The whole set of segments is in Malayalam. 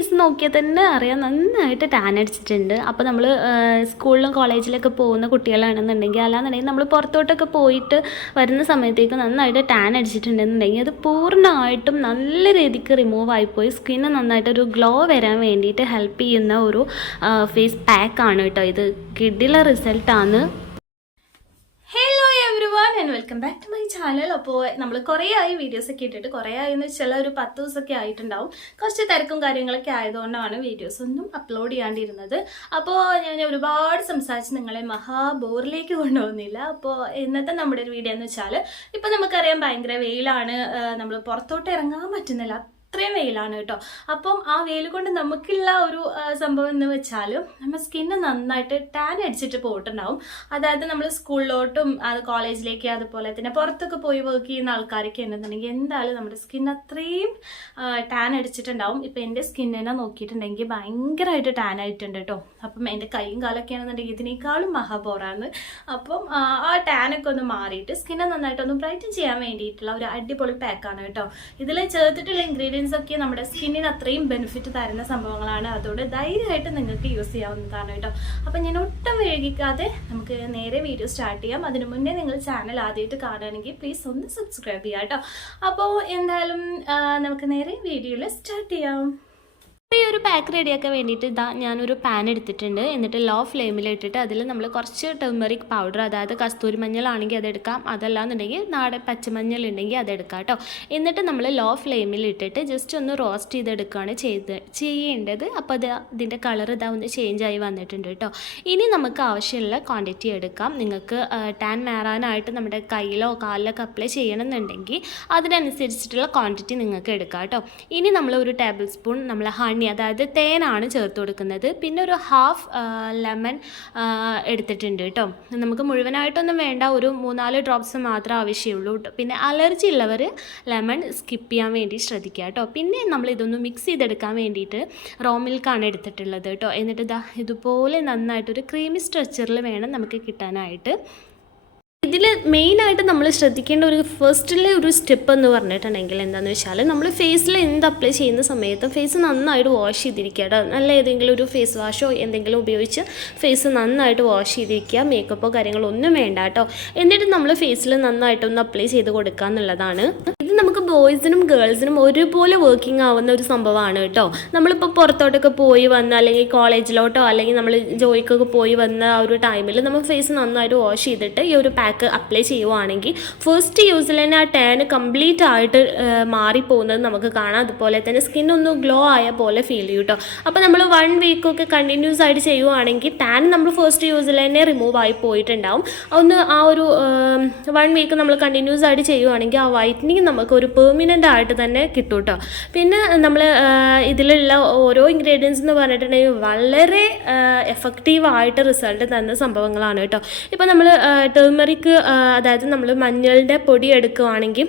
ഫേസ് നോക്കിയാൽ തന്നെ അറിയാം നന്നായിട്ട് ടാൻ അടിച്ചിട്ടുണ്ട്. അപ്പോൾ നമ്മൾ സ്കൂളിലും കോളേജിലൊക്കെ പോകുന്ന കുട്ടികളാണെന്നുണ്ടെങ്കിൽ അല്ലാന്നുണ്ടെങ്കിൽ നമ്മൾ പുറത്തോട്ടൊക്കെ പോയിട്ട് വരുന്ന സമയത്തേക്ക് നന്നായിട്ട് ടാൻ അടിച്ചിട്ടുണ്ടെന്നുണ്ടെങ്കിൽ അത് പൂർണ്ണമായിട്ടും നല്ല രീതിക്ക് റിമൂവ് ആയിപ്പോയി സ്കിന്ന് നന്നായിട്ടൊരു ഗ്ലോ വരാൻ വേണ്ടിയിട്ട് ഹെൽപ്പ് ചെയ്യുന്ന ഒരു ഫേസ് പാക്കാണ് കേട്ടോ. ഇത് കിഡിലെ റിസൾട്ടാണ്. Hello everyone and welcome back to my channel. അപ്പോൾ നമ്മൾ കുറേ ആയി വീഡിയോസൊക്കെ ഇട്ടിട്ട്, കുറേ ആയി എന്ന് വെച്ചാൽ ഒരു 10 ദിവസമൊക്കെ ആയിട്ടുണ്ടാവും. കുറച്ച് തിരക്കും കാര്യങ്ങളൊക്കെ ആയതുകൊണ്ടാണ് വീഡിയോസ് ഒന്നും അപ്ലോഡ് ചെയ്യാണ്ടിരുന്നത്. അപ്പോൾ ഞാൻ ഒരുപാട് സംസാരിച്ച് നിങ്ങളെ മഹാബോറിലേക്ക് കൊണ്ടുപോകുന്നില്ല. അപ്പോൾ ഇന്നത്തെ നമ്മുടെ ഒരു വീഡിയോ എന്ന് വെച്ചാൽ, ഇപ്പം നമുക്കറിയാം ഭയങ്കര വെയിലാണ്, നമ്മൾ പുറത്തോട്ട് ഇറങ്ങാൻ പറ്റുന്നില്ല, അത്രയും വെയിലാണ് കേട്ടോ. അപ്പം ആ വെയിൽ കൊണ്ട് നമുക്കുള്ള ഒരു സംഭവം എന്ന് വെച്ചാൽ നമ്മൾ സ്കിന്ന് നന്നായിട്ട് ടാൻ അടിച്ചിട്ട് പോയിട്ടുണ്ടാവും. അതായത് നമ്മൾ സ്കൂളിലോട്ടും കോളേജിലേക്ക് അതുപോലെ തന്നെ പുറത്തൊക്കെ പോയി വർക്ക് ചെയ്യുന്ന ആൾക്കാരൊക്കെ ഉണ്ടെന്നുണ്ടെങ്കിൽ എന്തായാലും നമ്മുടെ സ്കിൻ അത്രയും ടാൻ അടിച്ചിട്ടുണ്ടാവും. ഇപ്പം എൻ്റെ സ്കിന്നിനെ നോക്കിയിട്ടുണ്ടെങ്കിൽ ഭയങ്കരമായിട്ട് ടാൻ ആയിട്ടുണ്ട് കേട്ടോ. അപ്പം എൻ്റെ കൈയും കാലൊക്കെ ആണെന്നുണ്ടെങ്കിൽ ഇതിനേക്കാളും മഹാബോറാണ്. അപ്പം ആ ടാനൊക്കെ ഒന്ന് മാറിയിട്ട് സ്കിന്നെ നന്നായിട്ടൊന്ന് ബ്രൈറ്റൻ ചെയ്യാൻ വേണ്ടിയിട്ടുള്ള ഒരു അടിപൊളി പാക്കാണ് കേട്ടോ. ഇതിൽ ചേർത്തിട്ടുള്ള ഇൻഗ്രീഡിയൻസ് ഒക്കെ നമ്മുടെ സ്കിന്നിന് അത്രയും ബെനിഫിറ്റ് തരുന്ന സംഭവങ്ങളാണ്. അതുകൊണ്ട് ധൈര്യമായിട്ട് നിങ്ങൾക്ക് യൂസ് ചെയ്യാവുന്നതാണ് കേട്ടോ. അപ്പം ഞാൻ ഒട്ടും വൈകിക്കാതെ നമുക്ക് നേരെ വീഡിയോ സ്റ്റാർട്ട് ചെയ്യാം. അതിനു മുന്നേ നിങ്ങൾ ചാനൽ ആദ്യമായിട്ട് കാണുകയാണെങ്കിൽ പ്ലീസ് ഒന്ന് സബ്സ്ക്രൈബ് ചെയ്യാം കേട്ടോ. അപ്പോൾ എന്തായാലും നമുക്ക് നേരെ വീഡിയോയിൽ സ്റ്റാർട്ട് ചെയ്യാം. ഈ ഒരു പാക്ക് റെഡിയാക്കാൻ വേണ്ടിയിട്ട് ഞാനൊരു പാൻ എടുത്തിട്ടുണ്ട്. എന്നിട്ട് ലോ ഫ്ലെയിമിലിട്ടിട്ട് അതിൽ നമ്മൾ കുറച്ച് ടർമറിക് പൗഡർ, അതായത് കസ്തൂരി മഞ്ഞളാണെങ്കിൽ അതെടുക്കാം, അതല്ലാന്നുണ്ടെങ്കിൽ നാടൻ പച്ചമഞ്ഞൾ ഉണ്ടെങ്കിൽ അതെടുക്കാം കേട്ടോ. എന്നിട്ട് നമ്മൾ ലോ ഫ്ലെയിമിലിട്ടിട്ട് ജസ്റ്റ് ഒന്ന് റോസ്റ്റ് ചെയ്തെടുക്കുകയാണ് ചെയ്യേണ്ടത്. അപ്പോൾ ഇതിൻ്റെ കളർ ഒന്ന് ചേഞ്ച് ആയി വന്നിട്ടുണ്ട് കേട്ടോ. ഇനി നമുക്ക് ആവശ്യമുള്ള ക്വാണ്ടിറ്റി എടുക്കാം. നിങ്ങൾക്ക് ടാൻ മാറാനായിട്ട് നമ്മുടെ കയ്യിലോ കാലിലൊക്കെ അപ്ലൈ ചെയ്യണമെന്നുണ്ടെങ്കിൽ അതിനനുസരിച്ചിട്ടുള്ള ക്വാണ്ടിറ്റി നിങ്ങൾക്ക് എടുക്കാം കേട്ടോ. ഇനി നമ്മൾ ഒരു ടേബിൾ സ്പൂൺ നമ്മൾ അതായത് തേനാണ് ചേർത്ത് കൊടുക്കുന്നത്. പിന്നെ ഒരു ഹാഫ് ലെമൺ എടുത്തിട്ടുണ്ട് കേട്ടോ. നമുക്ക് മുഴുവനായിട്ടൊന്നും വേണ്ട, ഒരു 3-4 ഡ്രോപ്സ് മാത്രമേ ആവശ്യമുള്ളൂ കേട്ടോ. പിന്നെ അലർജി ഉള്ളവർ ലെമൺ സ്കിപ്പ് ചെയ്യാൻ വേണ്ടി ശ്രദ്ധിക്കുക കേട്ടോ. പിന്നെ നമ്മൾ ഇതൊന്ന് മിക്സ് ചെയ്തെടുക്കാൻ വേണ്ടിയിട്ട് റോ മിൽക്കാണ് എടുത്തിട്ടുള്ളത് കേട്ടോ. എന്നിട്ട് ഇതുപോലെ നന്നായിട്ടൊരു ക്രീമി സ്ട്രക്ചറിൽ വേണം നമുക്ക് കിട്ടാനായിട്ട്. ഇതിൽ മെയിനായിട്ട് നമ്മൾ ശ്രദ്ധിക്കേണ്ട ഒരു ഫസ്റ്റിലെ ഒരു സ്റ്റെപ്പ് എന്ന് പറഞ്ഞിട്ടുണ്ടെങ്കിൽ എന്താണെന്ന് വെച്ചാൽ, നമ്മൾ ഫേസിൽ എന്ത് അപ്ലൈ ചെയ്യുന്ന സമയത്ത് ഫേസ് നന്നായിട്ട് വാഷ് ചെയ്തിരിക്കുക. നല്ല ഏതെങ്കിലും ഒരു ഫേസ് വാഷോ എന്തെങ്കിലും ഉപയോഗിച്ച് ഫേസ് നന്നായിട്ട് വാഷ് ചെയ്തിരിക്കുക. മേക്കപ്പോ കാര്യങ്ങളോ ഒന്നും വേണ്ട കേട്ടോ. എന്നിട്ട് നമ്മൾ ഫേസിൽ നന്നായിട്ടൊന്ന് അപ്ലൈ ചെയ്ത് കൊടുക്കുക എന്നുള്ളതാണ്. ഇത് നമുക്ക് ബോയ്സിനും ഗേൾസിനും ഒരുപോലെ വർക്കിംഗ് ആവുന്ന ഒരു സംഭവമാണ് കേട്ടോ. നമ്മളിപ്പോൾ പുറത്തോട്ടൊക്കെ പോയി വന്ന, അല്ലെങ്കിൽ കോളേജിലോട്ടോ അല്ലെങ്കിൽ നമ്മൾ ജോലിക്കൊക്കെ പോയി വന്ന ആ ഒരു ടൈമിൽ നമ്മൾ ഫേസ് നന്നായിട്ട് വാഷ് ചെയ്തിട്ട് ഈ ഒരു പാക്ക് അപ്ലൈ ചെയ്യുവാണെങ്കിൽ ഫസ്റ്റ് യൂസിൽ തന്നെ ആ ടാൻ കംപ്ലീറ്റ് ആയിട്ട് മാറിപ്പോകുന്നത് നമുക്ക് കാണാം. അതുപോലെ തന്നെ സ്കിന്നൊന്ന് ഗ്ലോ ആയ പോലെ ഫീൽ ചെയ്യും കേട്ടോ. അപ്പോൾ നമ്മൾ 1 വീക്കൊക്കെ കണ്ടിന്യൂസ് ആയിട്ട് ചെയ്യുവാണെങ്കിൽ ടാൻ നമ്മൾ ഫസ്റ്റ് യൂസിൽ തന്നെ റിമൂവ് ആയി പോയിട്ടുണ്ടാവും. ആ ഒരു 1 വീക്ക് നമ്മൾ കണ്ടിന്യൂസ് ആയിട്ട് ചെയ്യുവാണെങ്കിൽ ആ വൈറ്റനിങ് നമുക്ക് ഒരു പെർമനൻ്റ് ആയിട്ട് തന്നെ കിട്ടും കേട്ടോ. പിന്നെ നമ്മൾ ഇതിലുള്ള ഓരോ ഇൻഗ്രീഡിയൻസ് എന്ന് പറഞ്ഞിട്ടുണ്ടെങ്കിൽ വളരെ എഫക്റ്റീവായിട്ട് റിസൾട്ട് തന്ന സംഭവങ്ങളാണ് കേട്ടോ. ഇപ്പോൾ നമ്മൾ ടേമറിക്, അതായത് നമ്മൾ മഞ്ഞളുടെ പൊടി എടുക്കുകയാണെങ്കിൽ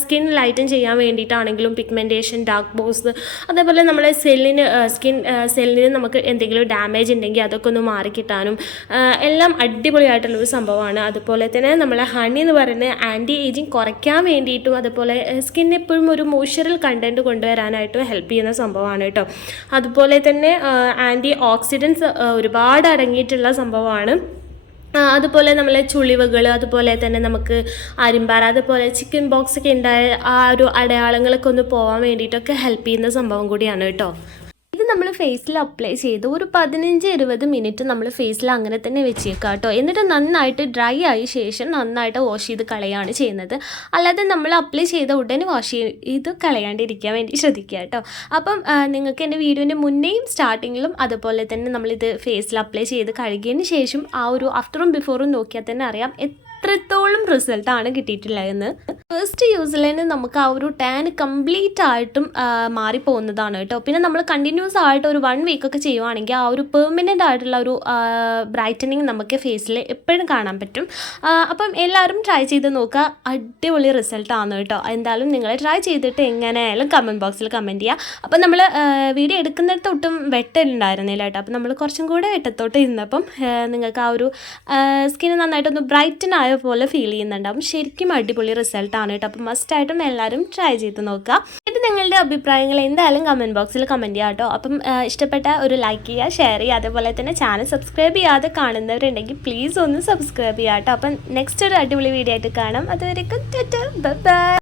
സ്കിൻ ലൈറ്റൻ ചെയ്യാൻ വേണ്ടിയിട്ടാണെങ്കിലും, പിഗ്മെൻറ്റേഷൻ, ഡാർക്ക് ബോസ്, അതേപോലെ നമ്മളെ സെല്ലിന് നമുക്ക് എന്തെങ്കിലും ഡാമേജ് ഉണ്ടെങ്കിൽ അതൊക്കെ ഒന്ന് മാറിക്കിട്ടാനും എല്ലാം അടിപൊളിയായിട്ടുള്ളൊരു സംഭവമാണ്. അതുപോലെ തന്നെ നമ്മളെ ഹണി എന്ന് പറയുന്നത് ആൻറ്റി ഏജിങ് കുറയ്ക്കാൻ വേണ്ടിയിട്ടും അതുപോലെ സ്കിൻ എപ്പോഴും ഒരു മോയ്സ്ചറൽ കണ്ടൻറ്റ് കൊണ്ടുവരാനായിട്ടും ഹെൽപ്പ് ചെയ്യുന്ന സംഭവമാണ് കേട്ടോ. അതുപോലെ തന്നെ ആൻറ്റി ഓക്സിഡൻസ് ഒരുപാട് അടങ്ങിയിട്ടുള്ള സംഭവമാണ്. അതുപോലെ നമ്മളെ ചുളിവുകൾ, അതുപോലെ തന്നെ നമുക്ക് അരിമ്പാറ, അതുപോലെ ചിക്കൻ ബോക്സ് ഒക്കെ ഉണ്ടായ ആ ഒരു അടയാളങ്ങളൊക്കെ ഒന്ന് പോകാൻ വേണ്ടിയിട്ടൊക്കെ ഹെൽപ്പ് ചെയ്യുന്ന സംഭവം കൂടിയാണ് കേട്ടോ. ഇത് നമ്മൾ ഫേസിൽ അപ്ലൈ ചെയ്ത് ഒരു 15-20 മിനിറ്റ് നമ്മൾ ഫേസിൽ അങ്ങനെ തന്നെ വെച്ചേക്കാം കേട്ടോ. എന്നിട്ട് നന്നായിട്ട് ഡ്രൈ ആയ ശേഷം നന്നായിട്ട് വാഷ് ചെയ്ത് കളയാണ് ചെയ്യുന്നത്. അല്ലാതെ നമ്മൾ അപ്ലൈ ചെയ്ത ഉടനെ വാഷ് ചെയ്ത് കളയാണ്ടിരിക്കാൻ വേണ്ടി ശ്രദ്ധിക്കുക കേട്ടോ. അപ്പം നിങ്ങൾക്ക് എൻ്റെ വീഡിയോൻ്റെ മുന്നേയും സ്റ്റാർട്ടിങ്ങിലും അതുപോലെ തന്നെ നമ്മളിത് ഫേസിൽ അപ്ലൈ ചെയ്ത് കഴുകിയതിന് ശേഷം ആ ഒരു ആഫ്റ്ററും ബിഫോറും നോക്കിയാൽ തന്നെ അറിയാം എത്രത്തോളം റിസൾട്ടാണ് കിട്ടിയിട്ടുള്ളതെന്ന്. ഫസ്റ്റ് യൂസിൽ തന്നെ നമുക്ക് ആ ഒരു ടാൻ കംപ്ലീറ്റ് ആയിട്ടും മാറിപ്പോകുന്നതാണ് കേട്ടോ. പിന്നെ നമ്മൾ കണ്ടിന്യൂസ് ആയിട്ട് ഒരു 1 വീക്കൊക്കെ ചെയ്യുവാണെങ്കിൽ ആ ഒരു പെർമനൻ്റ് ആയിട്ടുള്ള ഒരു ബ്രൈറ്റനിങ് നമുക്ക് ഫേസിൽ എപ്പോഴും കാണാൻ പറ്റും. അപ്പം എല്ലാവരും ട്രൈ ചെയ്ത് നോക്കുക, അടിപൊളി റിസൾട്ടാണ് കേട്ടോ. എന്തായാലും നിങ്ങൾ ട്രൈ ചെയ്തിട്ട് എങ്ങനെയായാലും കമൻറ്റ് ബോക്സിൽ കമൻറ്റ് ചെയ്യുക. അപ്പം നമ്മൾ വീഡിയോ എടുക്കുന്നിടത്ത് ഒട്ടും വെട്ടലുണ്ടായിരുന്നില്ല കേട്ടോ. അപ്പം നമ്മൾ കുറച്ചും കൂടെ വെട്ടത്തോട്ട് ഇരുന്നപ്പം നിങ്ങൾക്ക് ആ ഒരു സ്കിൻ നന്നായിട്ടൊന്ന് ബ്രൈറ്റൻ ആയ പോലെ ഫീൽ ചെയ്യുന്നുണ്ടാവും. ശരിക്കും അടിപൊളി റിസൾട്ടാണ് ഇഷ്ടപ്പെട്ടാണ് കേട്ടോ. അപ്പോൾ മസ്റ്റായിട്ടും എല്ലാവരും ട്രൈ ചെയ്ത് നോക്കുക. ഇത് നിങ്ങളുടെ അഭിപ്രായങ്ങൾ എന്തായാലും കമൻറ്റ് ബോക്സിൽ കമൻറ്റ് ചെയ്യുക കേട്ടോ. അപ്പം ഇഷ്ടപ്പെട്ട ഒരു ലൈക്ക് ചെയ്യുക, ഷെയർ ചെയ്യുക, അതേപോലെ തന്നെ ചാനൽ സബ്സ്ക്രൈബ് ചെയ്യാതെ കാണുന്നവരുണ്ടെങ്കിൽ പ്ലീസ് ഒന്ന് സബ്സ്ക്രൈബ് ചെയ്യുക കേട്ടോ. അപ്പം നെക്സ്റ്റ് ഒരു അടിപൊളി വീഡിയോ ആയിട്ട് കാണാം. അതുവരെയും ബൈ.